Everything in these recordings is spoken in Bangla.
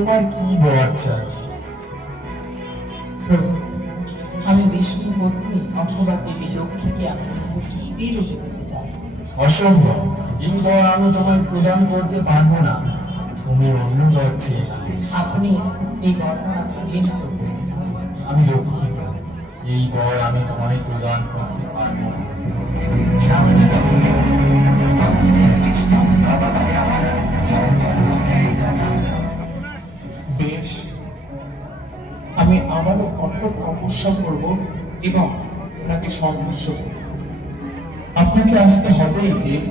তোমার কি বর চাই? প্রভু, আমি বিষ্ণু পত্নী অথবা দেবী লক্ষ্মীকে আমি নিজের স্ত্রী রূপে পেতে চাই। অসম্ভব, এই বর আমি তোমায় প্রদান করতে পারবো না। তুমি অন্য বর চেয়ে নাও। আপনি এই বর্ণনা দিন প্রভু। আমি দুঃখিত, এই বর আমি তোমায় প্রদান করতে পারবো না। বেশ, আমি আবারও কঠোর তপস্যা করব এবং ওনাকে সন্তুষ্ট করব। আপনাকে আসতে হবেই দেব।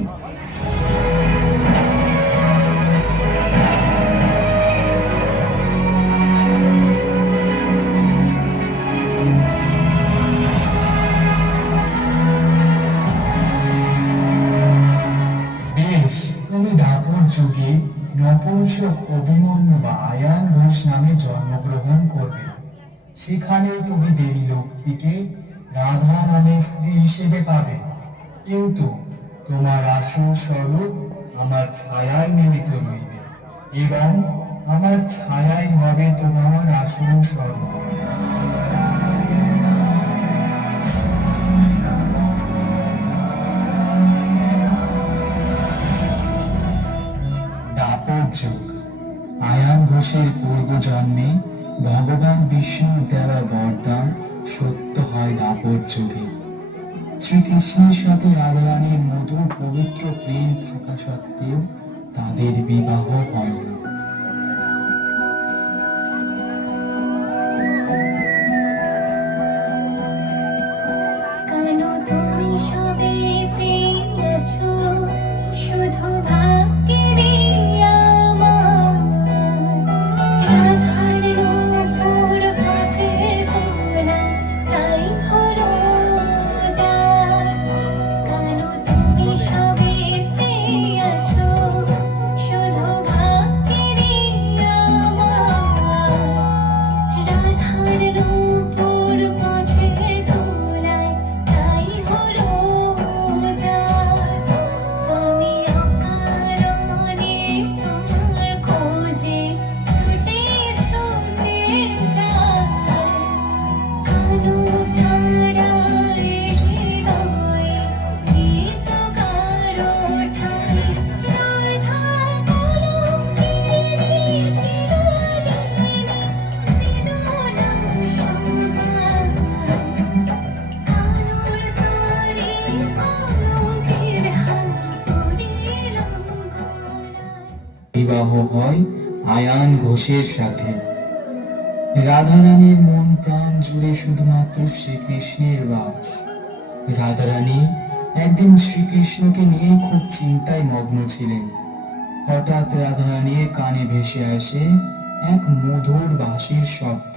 বেশ, তুমি দাপর যুগে নপুংসক অভিমন্যু বা আয়ান ঘোষ নামে জন্মগ্রহণ করবে। সেখানে তুমি দেবী লক্ষ্মীকে রাধা নামে স্ত্রী হিসেবে পাবে, কিন্তু তোমার আসল স্বরূপ আমার ছায়ায় মিলিত রইবে এবং আমার ছায়াই হবে তোমার আসল স্বরূপ। দাপর যুগ। আয়ান ঘোষের পূর্বজন্মে ভগবান বিষ্ণুর দেওয়া বরদান সত্য হয় দাপর যুগে। শ্রীকৃষ্ণের সাথে রাধারানীর মধুর পবিত্র প্রেম থাকা সত্ত্বেও তাদের বিবাহ হয় না। কেন তুমি সবেতে আছো, শুধু ভাগ্যেরই আমার। রাধার নূপুর পথের কোনায় তাই হলো যার। কেন তুমি সবেতে আছো, শুধু ভাগ্যেরই আমার। রাধার নূপুর পথের কোনায় তাই হলো যার। আমি অকারণে তোমার খোঁজে ছুটে ছুটে যাই। কারো ছাড়া হৃদয়ে গীত কারো ঠাই। রাধা কলঙ্কিনী চিরদিনই নিদুনাম সম্মান। কারোর তরে কলঙ্কের হাত পড়িলাম গলায়। বিবাহ হয় আয়ান ঘোষের সাথে। রাধারানীর মন প্রাণ জুড়ে শুধুমাত্র শ্রীকৃষ্ণের বাস। রাধারানী একদিন শ্রীকৃষ্ণকে নিয়ে খুব চিন্তায় মগ্ন ছিলেন। হঠাৎ রাধারানীর কানে ভেসে আসে এক মধুর বাঁশির শব্দ।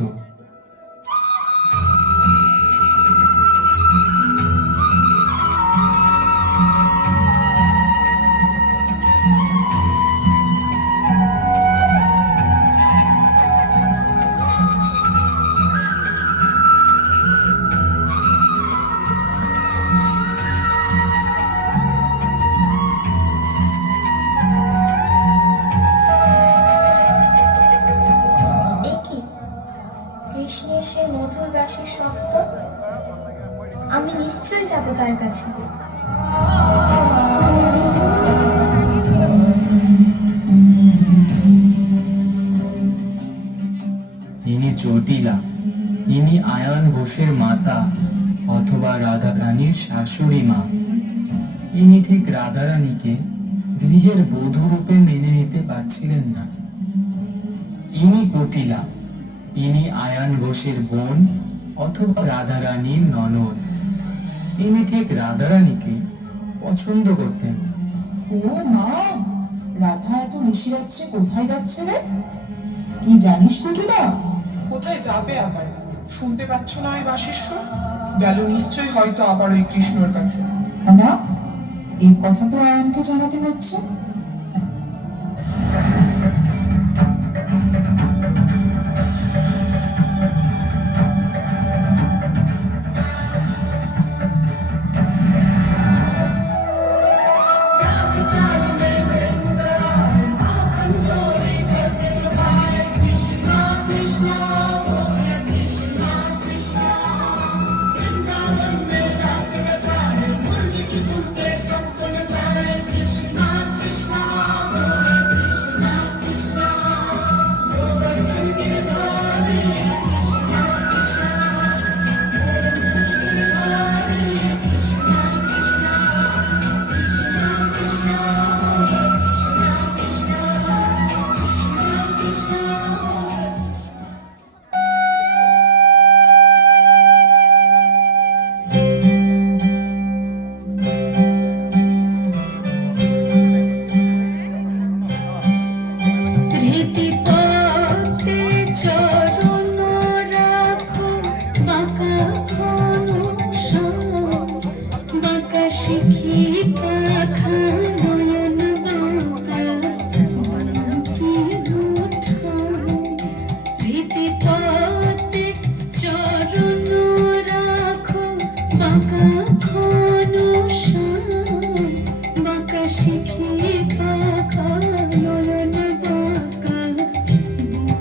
এ কি? কৃষ্ণের সেই মধুর বাঁশির শব্দ। আমি নিশ্চয়ই যাব তার কাছে। ইনি জটিলা। ইনি আয়ান ঘোষের মাতা অথবা রাধারানীর শাশুড়ি মা। ইনি ঠিক রাধারানীকে গৃহের বধূ রূপে মেনে নিতে পারছিলেন না। ইনি কটিলা। ইনি আয়ান ঘোষের বোন অথবা রাধারানীর ননদ। ইনি ঠিক রাধারানীকে পছন্দ করতেন না। ও মা, রাধা এত নিশিরাত্রে কোথায় যাচ্ছে রে? তুই জানিস কুটুরা? কোথায় যাবে আবার? শুনতে পাচ্ছ না ওই বাঁশির সুর? গেল নিশ্চয়ই হয়তো আবার ওই কৃষ্ণর কাছে। না, এই কথা তো আয়ানকে জানাতে হচ্ছে। বাঁকা ঘন বাঁকা শিখি পাখা নয়ন বাঁকা বাঁকি উঠা ধীতি পথে চরণ রাখো বাঁকা ঘন বাঁকা শিখি পাখা নয়ন বাঁকা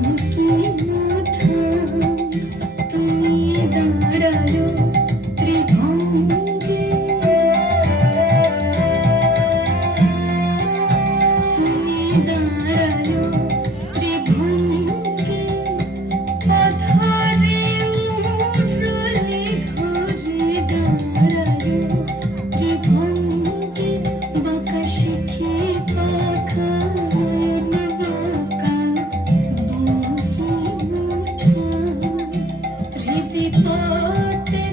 বাঁকি উঠা তুমি দাঁড়ালো ত্রিভঙ্গে তুমি দাঁড়ালো ত্রিভঙ্গে পথরে মুরলি ধরে দাঁড়ালো ত্রিভঙ্গে বাঁকা শিখে পাখা নয়ন বাঁকা বাঁকি উঠা হৃদি পথে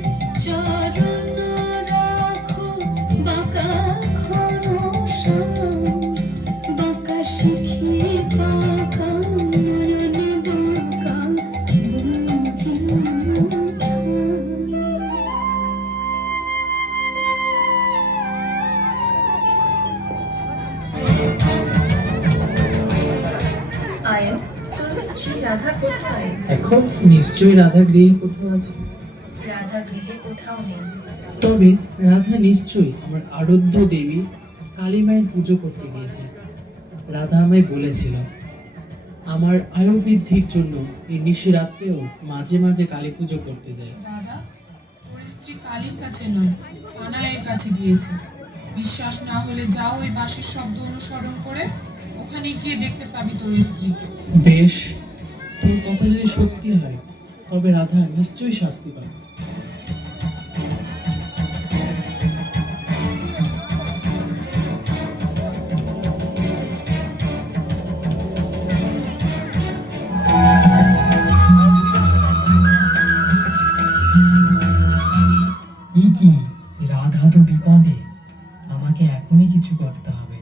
চরণ রাখো বাঁকা ঘন বাঁকা শিখে পাখা নয়ন বাঁকা বাঁকি উঠা। আয়ন, তোর স্ত্রী রাধা কোথায়? এখন নিশ্চয়ই রাধা গৃহে কোথাও আছে। রাধা গৃহে কোথাও নেই। তবে রাধা নিশ্চয়ই আমার আরাধ্য দেবী কালী মায়ের পুজো করতে গিয়েছে। রাধা আমায় বলেছিল আমার আয়ু বৃদ্ধির জন্য এই নিশিরাত্রেও মাঝে মাঝে কালী পুজো করতে যায়। দাদা, তোর স্ত্রী কালীর কাছে নয়, কানাইয়ের কাছে গিয়েছে। বিশ্বাস না হলে যাও ওই বাঁশির শব্দ অনুসরণ করে, ওখানে গিয়ে দেখতে পাবি তোর স্ত্রীকে। বেশ, তোর কথা যদি সত্যি হয় তবে রাধা নিশ্চয়ই শাস্তি পাবে। এ কি, রাধা তো বিপদে, আমাকে এখনই কিছু করতে হবে।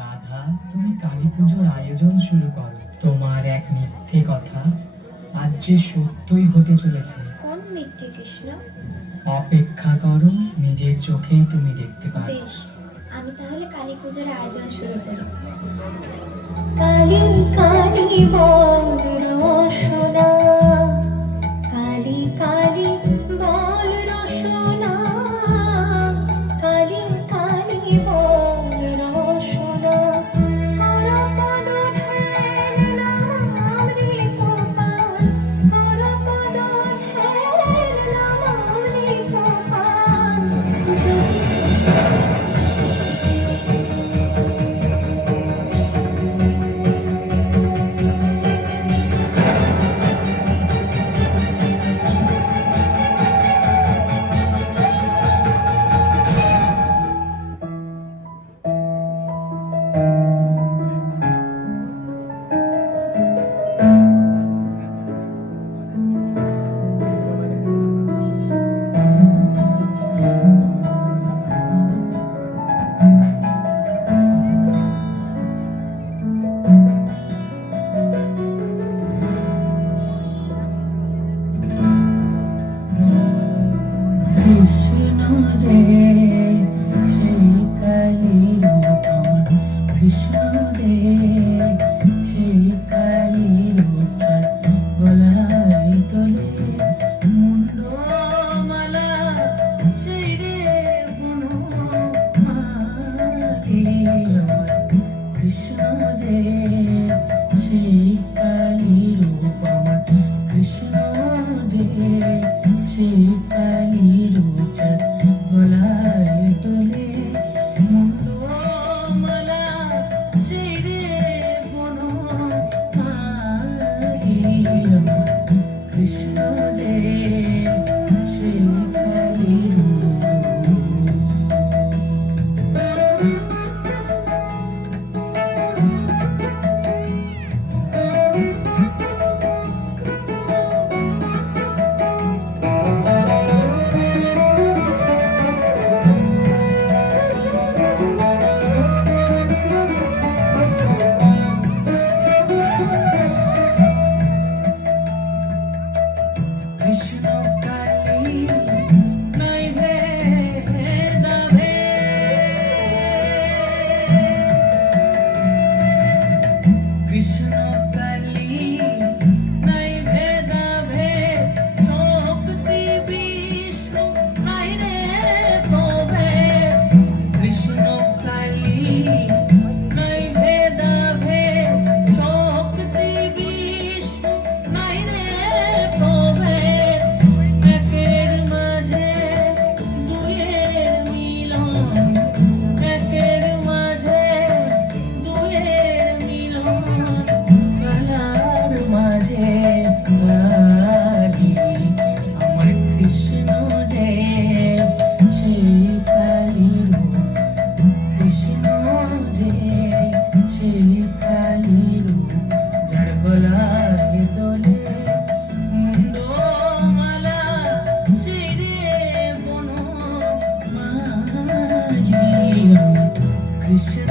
রাধা, তুমি কালী পুজোর আয়োজন শুরু করো। তোমার এক মিথ্যে কথা আজ যে সত্যই হতে চলেছে। কোন মিথ্যে কৃষ্ণ? অপেক্ষা করো, নিজের চোখেই তুমি দেখতে পাবে। বেশ, আমি তাহলে কালী পুজোর আয়োজন শুরু করি। কালী কালী বল রসনা কালী কালী বল রসনা কালী কালী বল রসনা কর পদ ধ্যান নামামৃত পান কর পদ ধ্যান নামামৃত পান কৃষ্ণ যে সেই কালী রূপ আমার, কৃষ্ণ যে সেই কালী রূপ, তার গলায় তোলে মুন্ডমালা, সেই রে বনমালী আমার। কৃষ্ণ যে সেই কালী রূপ আমার, কৃষ্ণ যে সেই কালী রূপ, তার গলায় তোলে মুন্ডমালা, সেই রে বনমালী আমার। কৃষ্ণ যে সেই কালী রূপ। কৃষ্ণ কালী নাই ভেদাভেদ। কৃষ্ণ কালী নাই ভেদাভেদ, শক্তি বিষ্ণু নাই রে প্রভেদ। কৃষ্ণ কালী নাই ভেদাভেদ, শক্তি বিষ্ণু নাই রে প্রভেদ। একের মাঝে দুয়ের মিলন, একের মাঝে দুয়ের মিলন, কালার মাঝে কালী। আমার কৃষ্ণ যে সেই কালী রূপ, কৃষ্ণ যে সেই কালী রূপ, যার গলায় দোলে মুন্ডমালা, সেই রে বনমাঝি। আমার কৃষ্ণ